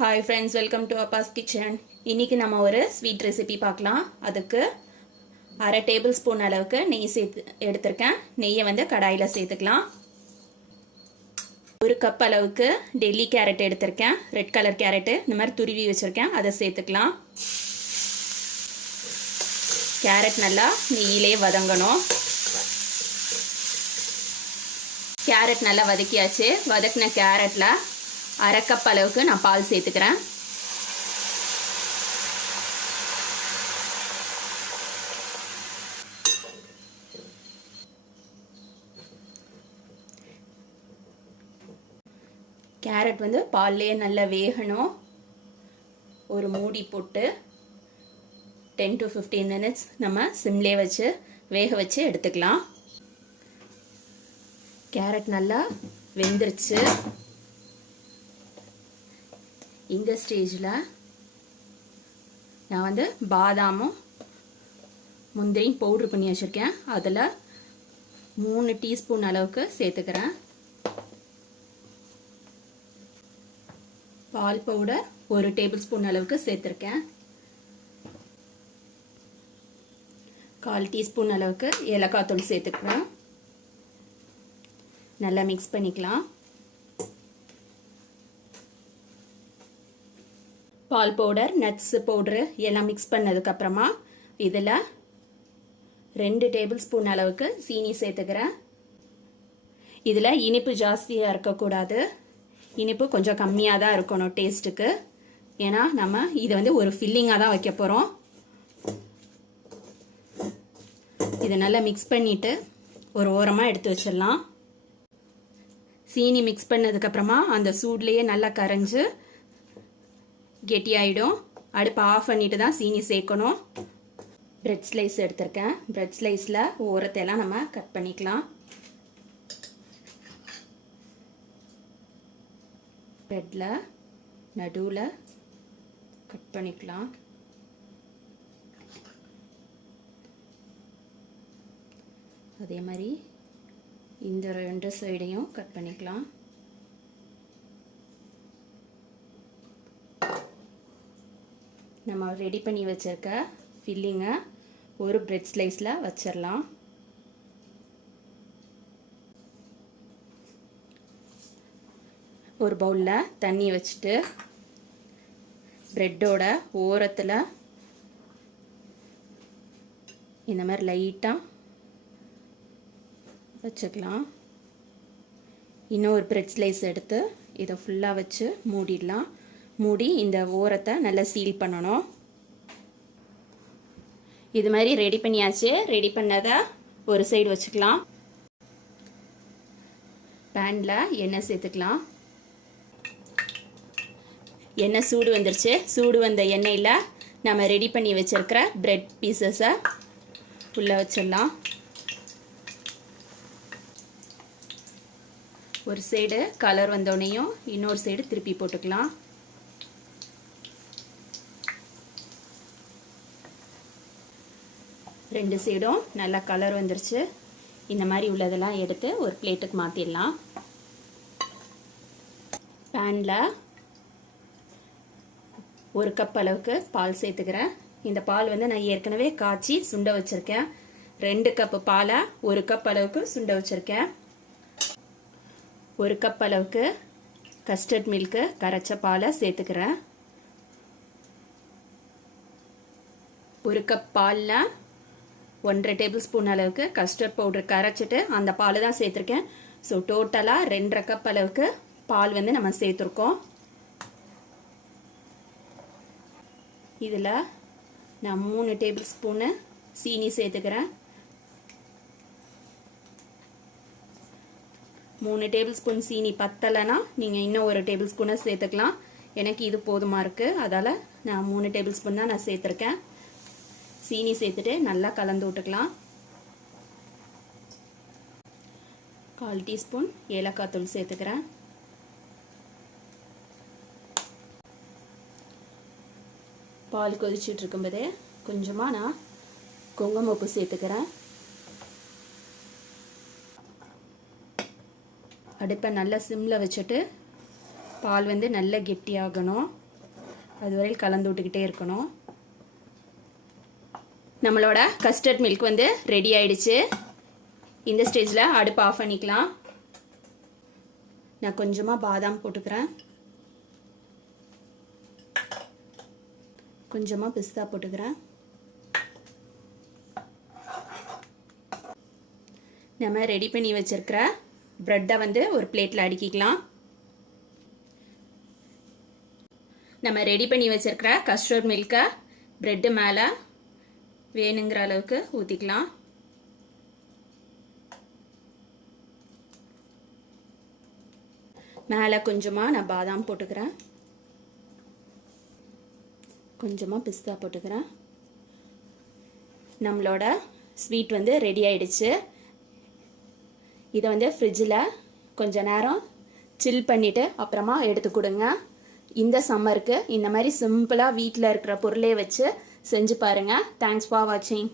Hi friends, welcome to Abbas kitchen. இன்றைக்கி நம்ம ஒரு ஸ்வீட் ரெசிபி பார்க்கலாம். அதுக்கு அரை டேபிள் ஸ்பூன் அளவுக்கு நெய் எடுத்திருக்கேன். நெய்யை வந்து கடாயில் சேர்த்துக்கலாம். ஒரு கப் அளவுக்கு டெல்லி கேரட் எடுத்திருக்கேன். ரெட் கலர் கேரட்டு இந்த மாதிரி துருவி வச்சுருக்கேன். அதை சேர்த்துக்கலாம். கேரட் நல்லா நெய்யிலே வதங்கணும். கேரட் நல்லா வதக்கியாச்சு. வதக்கின கேரட்டில் அரை கப் அளவுக்கு நான் பால் சேர்த்துக்கிறேன். கேரட் வந்து பால்லையே நல்லா வேகணும். ஒரு மூடி போட்டு 10 to 15 minutes நம்ம சிம்லே வச்சு வேக வச்சு எடுத்துக்கலாம். கேரட் நல்லா வெந்துருச்சு. இந்த ஸ்டேஜில் நான் வந்து பாதாமும் முந்திரியும் பவுட்ரு பண்ணி வச்சுருக்கேன். அதில் 3 டீஸ்பூன் அளவுக்கு சேர்த்துக்கிறேன். பால் பவுடர் 1 டேபிள் ஸ்பூன் அளவுக்கு சேர்த்துருக்கேன். 1/4 டீஸ்பூன் அளவுக்கு ஏலக்காய் தூள் சேர்த்துக்கிறேன். நல்லா மிக்ஸ் பண்ணிக்கலாம். பால் பவுடர், நட்ஸ் பவுடரு எல்லாம் மிக்ஸ் பண்ணதுக்கப்புறமா இதில் 2 டேபிள் ஸ்பூன் அளவுக்கு சீனி சேர்த்துக்கிறேன். இதில் இனிப்பு ஜாஸ்தியாக இருக்கக்கூடாது. இனிப்பு கொஞ்சம் கம்மியாக தான் இருக்கணும் டேஸ்ட்டுக்கு. ஏன்னா நம்ம இதை வந்து ஒரு ஃபில்லிங்காக தான் வைக்க போகிறோம். இதை நல்லா மிக்ஸ் பண்ணிவிட்டு ஒரு ஓரமாக எடுத்து வச்சிடலாம். சீனி மிக்ஸ் பண்ணதுக்கப்புறமா அந்த சூட்லேயே நல்லா கரைஞ்சி கெட்டியாயிடும். அடுப்பு ஆஃப் பண்ணிட்டு தான் சீனி சேர்க்கணும். பிரெட் ஸ்லைஸ் எடுத்திருக்கேன். பிரெட் ஸ்லைஸில் ஓரத்தையெல்லாம் நம்ம கட் பண்ணிக்கலாம். பிரெட்டில் நடுவில் கட் பண்ணிக்கலாம். அதே மாதிரி இந்த 2 சைடையும் கட் பண்ணிக்கலாம். நம்ம ரெடி பண்ணி வச்சிருக்க ஃபில்லிங்கை ஒரு பிரெட் ஸ்லைஸில் வச்சிடலாம். ஒரு பவுலில் தண்ணி வச்சுட்டு பிரெட்டோட ஓரத்தில் இந்த மாதிரி லைட்டாக வச்சுக்கலாம். இன்னொரு பிரெட் ஸ்லைஸ் எடுத்து இதை ஃபுல்லாக வச்சு மூடிடலாம். மூடி இந்த ஓரத்தை நல்லா சீல் பண்ணணும். இது மாதிரி ரெடி பண்ணியாச்சு. ரெடி பண்ணதை ஒரு சைடு வச்சுக்கலாம். பேனில் எண்ணெய் சேர்த்துக்கலாம். எண்ணெய் சூடு வந்துருச்சு. சூடு வந்த எண்ணெயில் நம்ம ரெடி பண்ணி வச்சிருக்கிற பிரெட் பீசஸை உள்ளே வச்சிடலாம். ஒரு சைடு கலர் வந்தோடனையும் இன்னொரு சைடு திருப்பி போட்டுக்கலாம். ரெண்டு சைடும் நல்லா கலர் வந்துருச்சு. இந்த மாதிரி உள்ளதெல்லாம் எடுத்து ஒரு பிளேட்டுக்கு மாற்றிடலாம். பேனில் 1 கப் அளவுக்கு பால் சேர்த்துக்கிறேன். இந்த பால் வந்து நான் ஏற்கனவே காய்ச்சி சுண்ட வச்சுருக்கேன். 2 கப்பு பாலை 1 கப் அளவுக்கு சுண்ட வச்சுருக்கேன். 1 கப் அளவுக்கு கஸ்டர்ட் மில்க்கு கரைச்ச பாலை சேர்த்துக்கிறேன். 1 கப் பாலில் 1/2 டேபிள் ஸ்பூன் அளவுக்கு கஸ்டர்ட் பவுடர் கரைச்சிட்டு அந்த பால் தான் சேர்த்துருக்கேன். ஸோ டோட்டலாக 2.5 கப் அளவுக்கு பால் வந்து நம்ம சேர்த்துருக்கோம். இதில் நான் 3 டேபிள் ஸ்பூனு சீனி சேர்த்துக்கிறேன். 3 டேபிள் ஸ்பூன் சீனி பத்தலைன்னா நீங்கள் இன்னும் 1 டேபிள் ஸ்பூனை சேர்த்துக்கலாம். எனக்கு இது போதுமாக இருக்குது. அதால் நான் 3 டேபிள் ஸ்பூன் தான் நான் சேர்த்துருக்கேன். சீனி சேர்த்துட்டு நல்லா கலந்து விட்டுக்கலாம். 1/4 டீஸ்பூன் ஏலக்காய் தூள் சேர்த்துக்கிறேன். பால் கொதிச்சுட்டு இருக்கும்போதே கொஞ்சமாக நான் குங்குமப்பூ சேர்த்துக்கிறேன். அடுப்பை நல்லா சிம்மில் வச்சுட்டு பால் வந்து நல்லா கெட்டியாகணும். அதுவரையில் கலந்து விட்டுக்கிட்டே இருக்கணும். நம்மளோட கஸ்டர்ட் மில்க் வந்து ரெடி ஆயிடுச்சு. இந்த ஸ்டேஜில் அடுப்பு ஆஃப் பண்ணிக்கலாம். நான் கொஞ்சமாக பாதாம் போட்டுக்கிறேன், கொஞ்சமாக பிஸ்தா போட்டுக்கிறேன். நம்ம ரெடி பண்ணி வச்சிருக்கிற ப்ரெட்டை வந்து ஒரு பிளேட்டில் அடுக்கிக்கலாம். நம்ம ரெடி பண்ணி வச்சிருக்கிற கஸ்டர்ட் மில்கை ப்ரெட்டு மேலே வேணுங்கிற அளவுக்கு ஊற்றிக்கலாம். மேலே கொஞ்சமாக நான் பாதாம் போட்டுக்கிறேன், கொஞ்சமாக பிஸ்தா போட்டுக்கிறேன். நம்மளோட ஸ்வீட் வந்து ரெடி ஆயிடுச்சு. இதை வந்து ஃப்ரிட்ஜில் கொஞ்ச நேரம் சில் பண்ணிவிட்டு அப்புறமா எடுத்து கொடுங்க. இந்த சம்மருக்கு இந்த மாதிரி சிம்பிளாக வீட்டில் இருக்கிற பொருளே வச்சு செஞ்சு பாருங்கள். தேங்க்ஸ் ஃபார் வாட்சிங்.